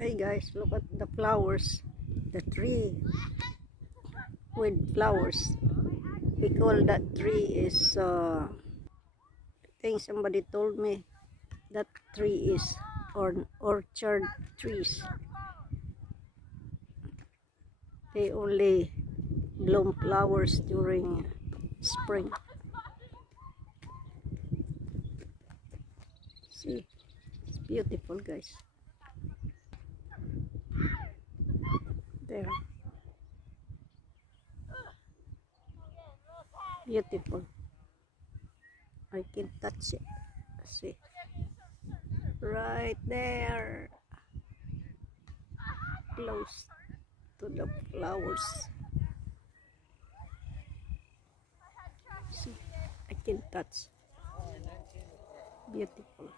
Hey guys, look at the flowers. The tree with flowers. We call that tree is I think somebody told me that tree is orchard trees. They only bloom flowers during spring. See, it's beautiful, guys. There. Beautiful. I can touch it. See. Right there. Close to the flowers. See, I can touch. Beautiful.